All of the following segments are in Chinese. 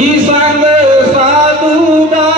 一三二三，不到。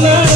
love.